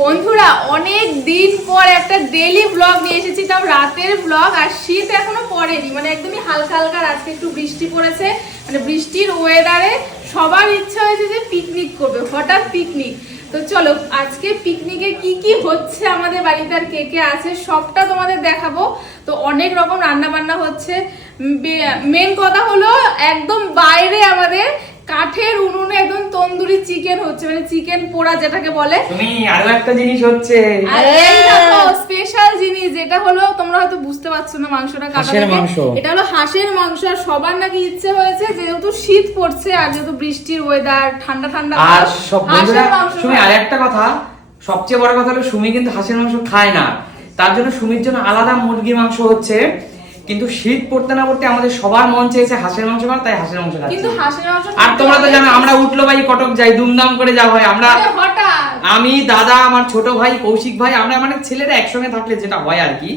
বন্ধুরা, অনেক দিন পর একটা ডেলি ব্লগ নিয়ে এসেছি তাও রাতের ব্লগ আর শীত এখনও পড়েনি। মানে একদমই হালকা হালকা আজকে একটু বৃষ্টি পড়েছে মানে বৃষ্টির ওয়েদারে সবার ইচ্ছা হয়েছে যে পিকনিক করবে, হঠাৎ পিকনিক তো চলো, আজকে পিকনিকে কি কি হচ্ছে আমাদের বাড়িতে আর কে কে আছে, সবটা তোমাদের দেখাবো। তো অনেক রকম রান্না বান্না হচ্ছে মেন কথা হলো, একদম বাইরে আমাদের কাঠের উনুনে একদম তন্দুরি চিকেন হচ্ছে মানে চিকেন পোড়া যেটাকে বলে। তুমি আরও একটা জিনিস হচ্ছে। আর স্পেশাল জিনিস যেটা হলো তোমরা হয়তো বুঝতে পারছ না মাংসটা কাটা হাঁসের মাংস। এটা হলো হাঁসের মাংস আর সবার নাকি ইচ্ছে হয়েছে যেহেতু শীত পড়ছে আর যেহেতু বৃষ্টির ওয়েদার ঠান্ডা ঠান্ডা আর সব বন্ধুরা খায়। আর একটা কথা সবচেয়ে বড় কথা হলো সুমি কিন্তু হাঁসের মাংস খায় না। তার জন্য সুমির জন্য আলাদা মুরগির মাংস হচ্ছে। কিন্তু শীত পড়তে না পড়তে আমাদের সবার মন চেয়েছে হাঁসের মাংস খাওয়ার তাই হাঁসের মাংস খাচ্ছি। কিন্তু হাঁসের মাংস আর তোমরা তো জানো আমরা উঠল ভাই কটক যাই দুমদাম করে যাওয়া হয়। আমরা আমি দাদা আমার ছোট ভাই কৌশিক ভাই আমরা মানে ছেলেরা একসঙ্গে থাকলে যেটা হয় আর কি।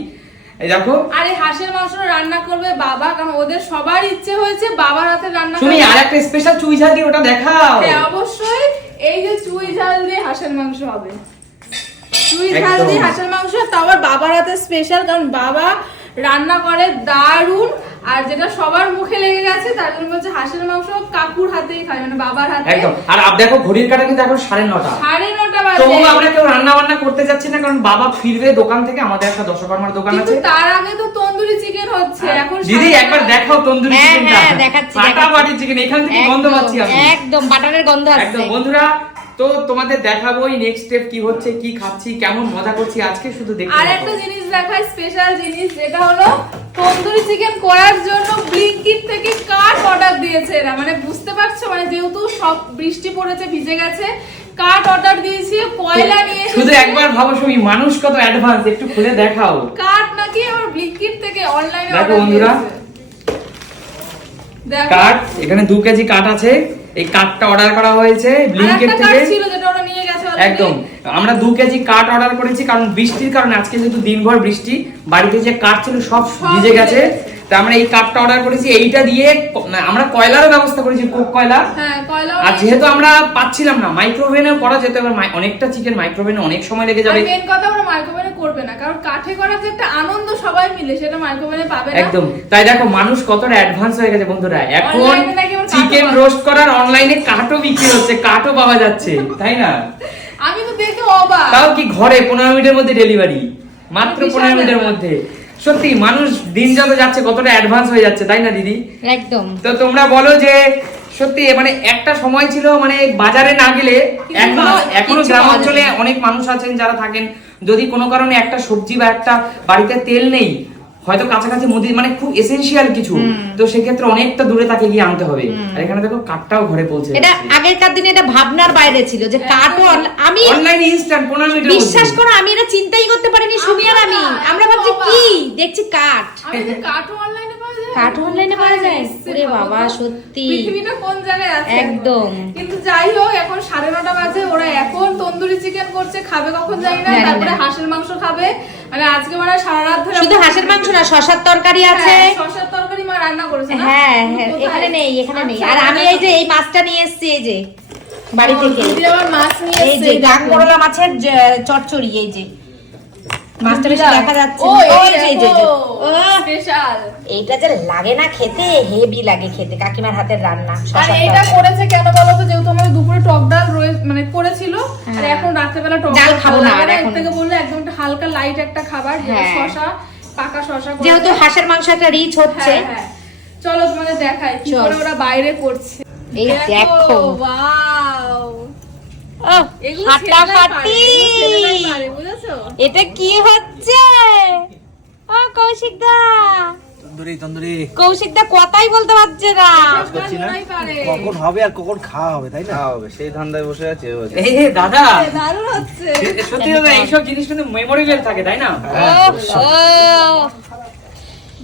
এই দেখো। আরে হাঁসের মাংস রান্না করবে বাবা কারণ ওদের সবার ইচ্ছে হয়েছে বাবার হাতে রান্না করবে। আর একটা স্পেশাল চুই ঝাল দিয়ে ওটা দেখাও। হ্যাঁ অবশ্যই। এই যে চুই ঝাল দিয়ে হাঁসের মাংস হবে। চুই ঝাল দিয়ে হাঁসের মাংস তাও বাবার হাতে স্পেশাল কারণ বাবা রান্না করে দারুণ আর যেটা সবার মুখে লেগে গেছে তার জন্য বলছে হাঁসের মাংস কাকুর হাতেই খায় মানে বাবার হাতে। একদম। আর আপ দেখো ঘড়ির কাটা কিন্তু এখন সাড়ে নটা। সাড়ে নটা বাজে। তবু আমরা কেউ রান্না বান্না করতে যাচ্ছি না কারণ বাবা ফিরবে দোকান থেকে আমাদের একটা দশকর্মার দোকান কিন্তু আছে। তার আগে তো তন্দুরি চিকেন হচ্ছে এখন দিদি একবার। দেখাও তন্দুরি হ্যাঁ, চিকেনটা। হ্যাঁ, দেখাচ্ছি। বাটি চিকেন এখান থেকে গন্ধ একদম, পাচ্ছি আমি। একদম বাটারের গন্ধ আসছে। একদম বন্ধুরা তো তোমাদের দেখাবো নেক্সট স্টেপ কি হচ্ছে কি খাচ্ছি কেমন মজা করছি আজকে শুধু দেখতে আর একটা জিনিস দেখায় স্পেশাল জিনিস যেটা হলো তন্দুরি চিকেন করার জন্য ব্লিঙ্কিট থেকে কাঠ অর্ডার দিয়েছে এরা। মানে বুঝতে পারছ? মানে যেহেতু সব বৃষ্টি পড়েছে ভিজে গেছে কাঠ অর্ডার দিয়েছি কয়লা নিয়ে শুধু একবার ভাবো তুমি মানুষ কত অ্যাডভান্স একটু খুলে দেখাও। কাঠ নাকি আমার ব্লিঙ্কিট থেকে অনলাইনে দেখো অর্ডার বন্ধুরা। দিয়েছে। দেখো। কাঠ এখানে দু কেজি কাঠ আছে। এই কাঠটা অর্ডার করা হয়েছে ব্লিঙ্কেট থেকে। ছিল যেটা ওরা নিয়ে গেছে একদম। আমরা দু কেজি কাঠ অর্ডার করেছি কারণ বৃষ্টির কারণে আজকে যেহেতু দিনভর বৃষ্টি বাড়িতে যে কাঠ ছিল সব ভিজে গেছে। তা আমরা এই কাঠটা অর্ডার করেছি এইটা দিয়ে আমরা কয়লারও ব্যবস্থা করেছি কোক কয়লা। হ্যাঁ আর যেহেতু আমরা পাচ্ছিলাম না মাইক্রোওভেনেও করা যেত এবার অনেকটা চিকেন মাইক্রোওভেনে অনেক সময় লেগে যাবে। মেন কথা ওরা মাইক্রোওভেনে করবে না কারণ কাঠে করার যে একটা আনন্দ সবাই মিলে সেটা মাইক্রোওভেনে পাবে না। একদম। তাই দেখো মানুষ কতটা অ্যাডভান্স হয়ে গেছে বন্ধুরা। এখন চিকেন রোস্ট করার অনলাইনে কাঠও বিক্রি হচ্ছে কাঠও পাওয়া যাচ্ছে তাই না? আমি তো দেখে অবাক। তাও কি ঘরে পনেরো মিনিটের মধ্যে ডেলিভারি মাত্র বিশাল পনেরো মিনিটের মধ্যে। সত্যি মানুষ দিন যত যাচ্ছে কতটা অ্যাডভান্স হয়ে যাচ্ছে তাই না দিদি? একদম। তো তোমরা বলো যে সত্যি মানে একটা সময় ছিল মানে বাজারে না গেলে এখনও গ্রাম অঞ্চলে অনেক মানুষ আছেন যারা থাকেন। যদি কোনো কারণে একটা সবজি বা একটা বাড়িতে তেল নেই হয়তো কাছাকাছি মুদি মানে খুব এসেনশিয়াল কিছু। তো সেক্ষেত্রে অনেকটা দূরে তাকে গিয়ে আনতে হবে। আর এখানে দেখো কাঠটাও ঘরে পৌঁছে এটা আগেরকার দিনে এটা ভাবনার বাইরে ছিল যে কাঠও আমি অনলাইন ইনস্ট্যান্ট পনেরো মিনিট বিশ্বাস করো আমি এটা চিন্তাই করতে পারিনি সুমি আর আমি। আমি আমরা ভাবছি কি? দেখছি কাঠ। আমি কাঠও অনলাইনে কাঠও অনলাইনে পাওয়া যায়? ওরে বাবা, সত্যি। পৃথিবীটা কোন জায়গায় আছে? একদম। কিন্তু যাই হোক এখন সাড়ে নটা বাজে ওরা এখন তন্দুরি চিকেন করছে খাবে কখন জানি না তারপরে হাঁসের মাংস খাবে। মানে আজকে মানে সারা রাত ধরে শুধু হাঁসের মাংস না শশার তরকারি আছে। হ্যাঁ, শসার তরকারি মা রান্না করেছে হ্যাঁ হ্যাঁ এখানে নেই এখানে নেই। আচ্ছা, আর আমি এই যে এই মাছটা নিয়ে এসেছি এই যে বাড়ি থেকে। এই যে ডাক করলা মাছের চচ্চড়ি এই যে। মাছটা বেশি দেখা যাচ্ছে স্পেশাল এইটা যে লাগে না খেতে হেভি লাগে খেতে কাকিমার হাতের রান্না আর তরকারি। করেছে কেন বলো তো যেহেতু আমাদের দুপুরে টক ডাল মানে করেছিল আর হ্যাঁ। এখন রাত্রেবেলা টক ডাল খাব না আর এখন। থেকে বললে একদম একটা হালকা লাইট একটা খাবার হ্যাঁ। শশা পাকা শশা যেহেতু হাঁসের মাংস একটা রিচ হচ্ছে। হ্যাঁ, হ্যাঁ। চলো তোমাদের দেখাই কি করে ওরা বাইরে করছে। এই দেখো ওয়াও এটা কি হচ্ছে? ও কৌশিক দা। তন্দুরি তন্দুরি। কৌশিক দা কথাই বলতে পারছে না। কখন হবে আর কখন খাওয়া হবে তাই না? হবে সেই ধান্দায় বসে আছে ও। এই হে, দাদা। দারুণ হচ্ছে। সত্যি দাদা এইসব জিনিস কিন্তু মেমোরেবল থাকে তাই না?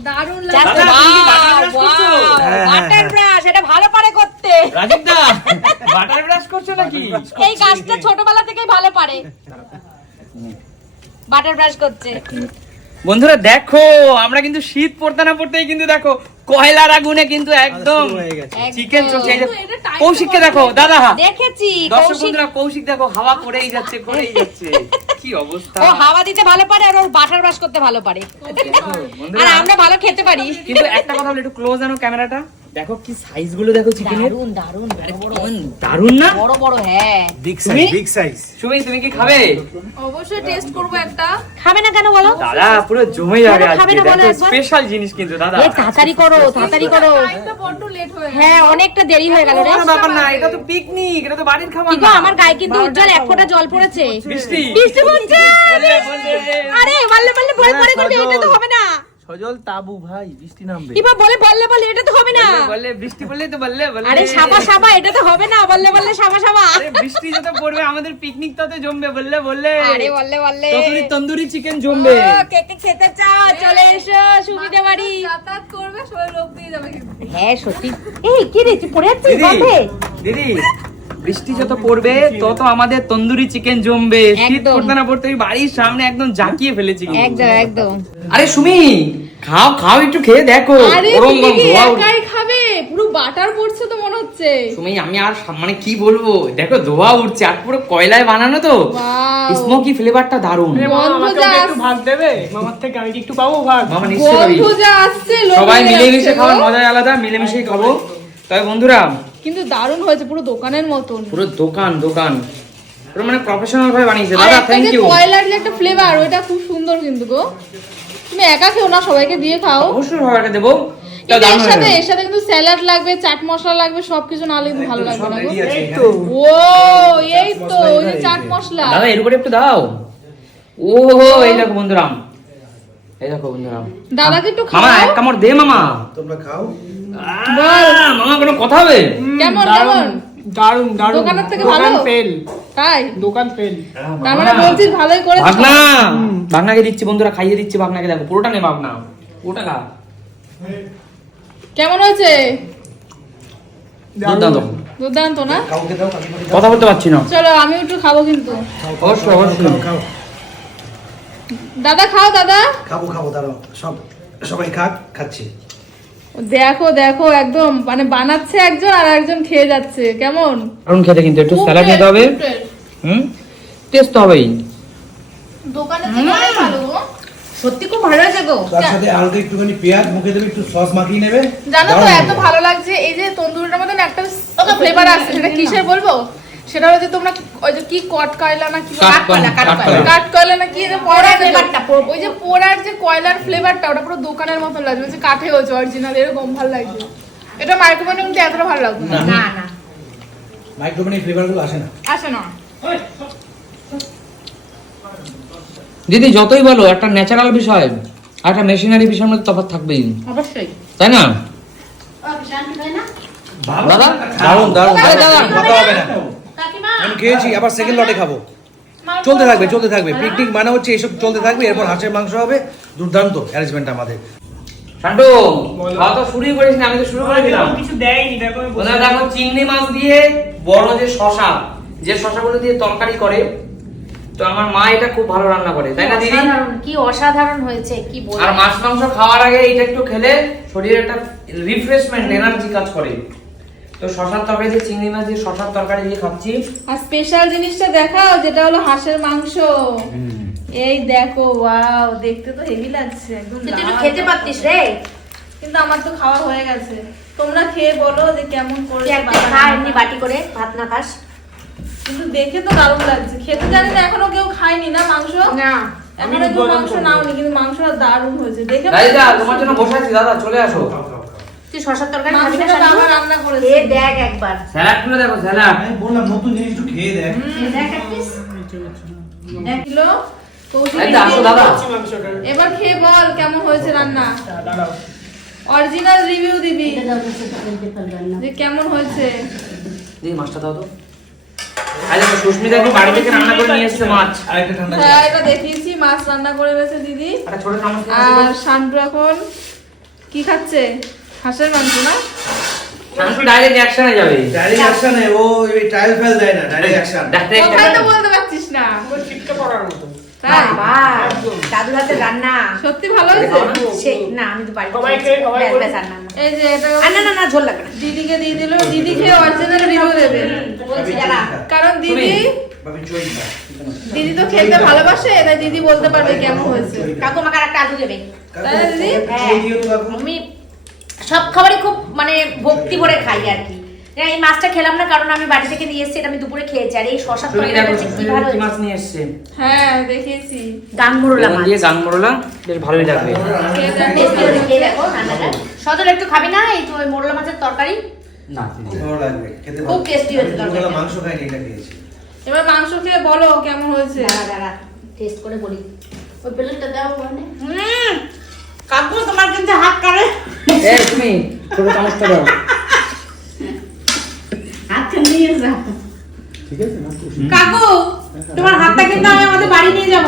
দারুণ লাগছে। brush করছ? হ্যাঁ, বাটার ব্রাশ এটা ভালো পারে করতে। রাজীব দা বাটার ব্রাশ করছ নাকি? এই কাজটা ছোটবেলা থেকেই ভালো পারে। বাটার ব্রাশ করছে। বন্ধুরা দেখো আমরা কিন্তু শীত পড়তে না পড়তেই কিন্তু দেখো কয়লার আগুনে কিন্তু একদম হয়ে। চিকেন চলছে কৌশিককে দেখো দাদা। দেখেছি দর্শক কৌশিক। বন্ধুরা কৌশিক দেখো হাওয়া করেই যাচ্ছে করেই যাচ্ছে। কি অবস্থা? ও হাওয়া দিতে ভালো পারে আর ওর বাটার ব্রাশ করতে ভালো পারে। আর আমরা ভালো খেতে পারি। কিন্তু একটা কথা বলি একটু ক্লোজ আনো ক্যামেরাটা। দেখো কি সাইজগুলো দেখো চিকেনের দারুণ দারুণ বড় বড়। দারুণ না? বড় বড় হ্যাঁ। Big size big size Sumi তুমি কি খাবে? অবশ্যই টেস্ট করব একটা। খাবে না কেন বলো? দাদা পুরো জমে যাবে আজকে। দেখো স্পেশাল জিনিস কিন্তু দাদা। এ তাড়াতাড়ি করো তাড়াতাড়ি করো। টাইমটা লেট হয়ে হ্যাঁ অনেকটা দেরি হয়ে গেল রে। ব্যাপার না এটা তো পিকনিক এটা তো বাড়ির খাবার না। আমার গায়ে কিন্তু উজ্জ্বল এক ফোঁটা জল পড়েছে। বৃষ্টি। বৃষ্টি পড়ছে। বললে, বললে। আরে বললে বললে ভয় করবে এটা তো হবে না। সজল তাবু ভাই বৃষ্টি নামবে। কিবা বলে বললে বললে এটা তো হবে না। বললে বৃষ্টি বললে তো বললে বললে। আরে সাবা সাবা এটা তো হবে না বললে বললে সাবা সাবা। আরে বৃষ্টি যত পড়বে আমাদের পিকনিক তত জমবে বললে বললে। আরে বললে বললে। ততই তন্দুরি চিকেন জমবে। ও, কে কে খেতে চাও? চলে এসো সুবিধা বাড়ি। যাতায়াত করবে সবাই লোক দিয়ে যাবে হ্যাঁ সত্যি। এই কি রে তুই পড়ে দিদি দিদি বৃষ্টি যত পড়বে তত আমাদের তন্দুরি চিকেন জমবে। শীত পড়তে না পড়তে বাড়ির সামনে একদম জাকিয়ে ফেলেছি একদম একদম। আরে সুমি খাও খাও একটু খেয়ে দেখো। গরম গরম ধোয়া উঠছে। একাই খাবে? পুরো বাটার পড়ছে তো মনে হচ্ছে। সুমি আমি আর মানে কি বলব? দেখো ধোয়া উঠছে আর পুরো কয়লায় বানানো তো। স্মোকি ফ্লেভারটা দারুণ। একটু ভাগ দেবে? মামার থেকে আমি একটু পাবো ভাগ মামা নিশ্চয়ই সবাই মিলেমিশে খাওয়ার মজাই আলাদা মিলেমিশেই খাব। তবে বন্ধুরা কিন্তু দারুণ হয়েছে পুরো দোকানের মতন। পুরো দোকান দোকান। পুরো মানে প্রফেশনাল ভাবে বানিয়েছে। দাদা থ্যাংক ইউ কয়লার যে একটা ফ্লেভার ওটা খুব সুন্দর কিন্তু গো। তুমি একা খেও না সবাইকে দিয়ে খাও। অবশ্যই সবাইকে দেবো। এর সাথে এর সাথে কিন্তু স্যালাড লাগবে চাট মশলা লাগবে সবকিছু না হলে কিন্তু ভালো লাগবে না গো। এই তো ও এই তো ওই চাট মশলা। দাদা এর উপরে একটু দাও। ও এই দেখো বন্ধুরা। এই দেখো বন্ধুরা। দাদাকে একটু মামা এক কামড় দে মামা। তোমরা খাও। মামা কোনো কথা হবে? কেমন কেমন? দারুণ দারুণ দোকানের থেকে ভালো? ফেল তাই? দোকান ফেল তার মানে বলছিস ভালোই ভাগনা। ভাগনাকে দিচ্ছি বন্ধুরা খাইয়ে দিচ্ছি ভাগনাকে দেখো পুরোটা নে ভাগনা। পুরোটা খা। কেমন হয়েছে? দুর্দান্ত। দুর্দান্ত না। কথা বলতে পারছি না। চলো আমি একটু খাব কিন্তু। অবশ্যই অবশ্যই খাও। দাদা খাও দাদা। খাব খাব দাঁড়াও। সব সবাই খাক খাচ্ছি। দেখো দেখো একদম মানে বানাচ্ছে একজন আর একজন খেয়ে যাচ্ছে। কেমন? কারণ খেতে কিন্তু একটু স্যালাড নিতে হবে। হুম? টেস্ট হবেই। দোকানের থেকে অনেক ভালো সত্যি খুব ভালো হয়েছে গো। তার সাথে হালকা একটুখানি পেঁয়াজ মুখে দেবে একটু সস মাখিয়ে নেবে। জানো তো এত ভালো লাগছে এই যে তন্দুরিটার মধ্যে একটা ফ্লেভার আসছে সেটা কিসের বলব? সেটা হচ্ছে তোমরা ওই যে কি কট কয়লা না কি বলে? কাঠকয়লা, কাঠকয়লা। কাঠ কয়লা। না কি যে পোড়ার ফ্লেভারটা, ওই যে পোড়ার যে কয়লার ফ্লেভারটা ওটা পুরো দোকানের মতো লাগবে যে কাঠে হয়েছে অরিজিনাল এরকম ভালো লাগছে। এটা মাইক্রোওভেনে কিন্তু এতটা ভালো লাগবে না। না না। মাইক্রোওভেনে ফ্লেভারগুলো আসে না। আসে না। দিদি যতই বলো একটা ন্যাচারাল বিষয় আর একটা মেশিনারি বিষয়ের মধ্যে তফাৎ থাকবেই। অবশ্যই। তাই না? দাদা? দারুণ দারুণ। দাদা। কথা হবে না। আমি খেয়েছি আবার সেকেন্ড লটে খাব। চলতে থাকবে চলতে থাকবে। পিকনিক মানে হচ্ছে এইসব চলতে থাকবে এরপর হাঁসের মাংস হবে দুর্দান্ত অ্যারেঞ্জমেন্ট আমাদের। শান্টু খাওয়া তো শুরুই করিস না আমি তো শুরু করে দিলাম। কিছু দেয়নি দেখো চিংড়ি মাছ দিয়ে বড় যে শশা যে শশাগুলো দিয়ে তরকারি করে তো আমার মা এটা খুব ভালো রান্না করে তাই না দিদি? কি অসাধারণ হয়েছে কি বলব আর মাছ মাংস খাওয়ার আগে এটা একটু খেলে শরীরে একটা রিফ্রেশমেন্ট এনার্জি কাজ করে। তো শশার তরকারি দিয়ে চিংড়ি মাছ দিয়ে শশার তরকারি দিয়ে খাচ্ছি। আর স্পেশাল জিনিসটা দেখাও যেটা হলো হাঁসের মাংস। এই দেখো ওয়াও দেখতে তো হেভি লাগছে একদম তুই তো একটু খেতে পারতিস রে। কিন্তু আমার তো খাওয়া হয়ে গেছে। তোমরা খেয়ে বলো যে কেমন একটা খা এমনি বাটি করে ভাত না খাস। কিন্তু দেখে তো দারুণ লাগছে। খেতে জানি না এখনও কেউ খায়নি না মাংস? না। এখনও কেউ মাংস নাওনি কিন্তু মাংসটা দারুণ হয়েছে। দেখে দাদা তোমার জন্য বসে আছি দাদা চলে আসো। তুই শশার তরকারি খাবি না মাংসটা তো শান্তু? আমার রান্না করেছে। এ দেখ একবার। স্যালাডগুলো দেখো স্যালাড। আমি বললাম নতুন জিনিস একটু খেয়ে দেখ। দেখ এক piece। এক কিলো কৌশিক এই তো আসো দাদা মাংসটা এবার খেয়ে বল কেমন হয়েছে রান্না? অরিজিনাল রিভিউ দিবি। যে কেমন হয়েছে? দিদি মাছটা দাও তো। আরে সুস্মিতা একটু বাড়ি থেকে রান্না করে নিয়ে এসেছে মাছ। ঠান্ডা হ্যাঁ এটা দেখিয়েছি মাছ রান্না করে গেছে দিদি। ছোট চামচ আর। এখন কি খাচ্ছে? হাঁসের মাংস না? শান্তু ডাইরেক্ট অ্যাকশনে যাবে। ডাইরেক্ট অ্যাকশন ও এই ট্রায়াল ফেল দেয় না ডাইরেক্ট অ্যাকশন কোথায় তো বলতে পারছিস না। চিপকে পড়ার মতো। দাদুর হাতে রান্না। সত্যি ভালো হয়েছে? না আমি তো বাড়িতে সবাই খেয়েছি। খেয়ে, সবাই ব্যাস, বলে- ব্যাস, আর না, না। এই যে এটা না না না ঝোল লাগবে না। দিদিকে দিয়ে দিল। দিদি খেয়ে অরিজিনাল রিভিউ দেবে। বলছি কারণ দিদি দিদি তো খেতে ভালোবাসে তাই দিদি বলতে পারবে কেমন হয়েছে। কাকু আমাকে আর একটা আলু দেবে। দিদি। আমি সব খাবারই খুব মানে ভক্তি ভরে খাই আর কি। এই মাছটা খেলাম না কারণ আমি বাড়ি থেকে নিয়ে এসেছি এটা আমি দুপুরে খেয়েছি আর এই শশা কি মাছ নিয়ে এসছে? হ্যাঁ দেখিয়েছি। গাঙ্গুরলা মাছ। দিয়ে গাং বেশ ভালোই লাগবে। খেয়ে দেখো। টেস্টি হচ্ছে, রান্নাটা। সজল একটু খাবি না? এই তো ওই মোরলা মাছের তরকারি? না ভালো লাগবে খেতে খুব টেস্টি হয়েছে। দুবেলা মাংস খাইনি এটা খেয়েছি। এবার মাংস খেয়ে বলো কেমন হয়েছে? দাঁড়া দাঁড়া টেস্ট করে বলি। ওই প্লেটটা দাও ওখানে। হুম। কাকু তোমার কিন্তু হাত কাটে এই তুমি ছোট চামচটা দাও। হাতটা নিয়ে যাও। কাকু তোমার হাতটা কিন্তু আমি আমাদের বাড়ি নিয়ে যাব।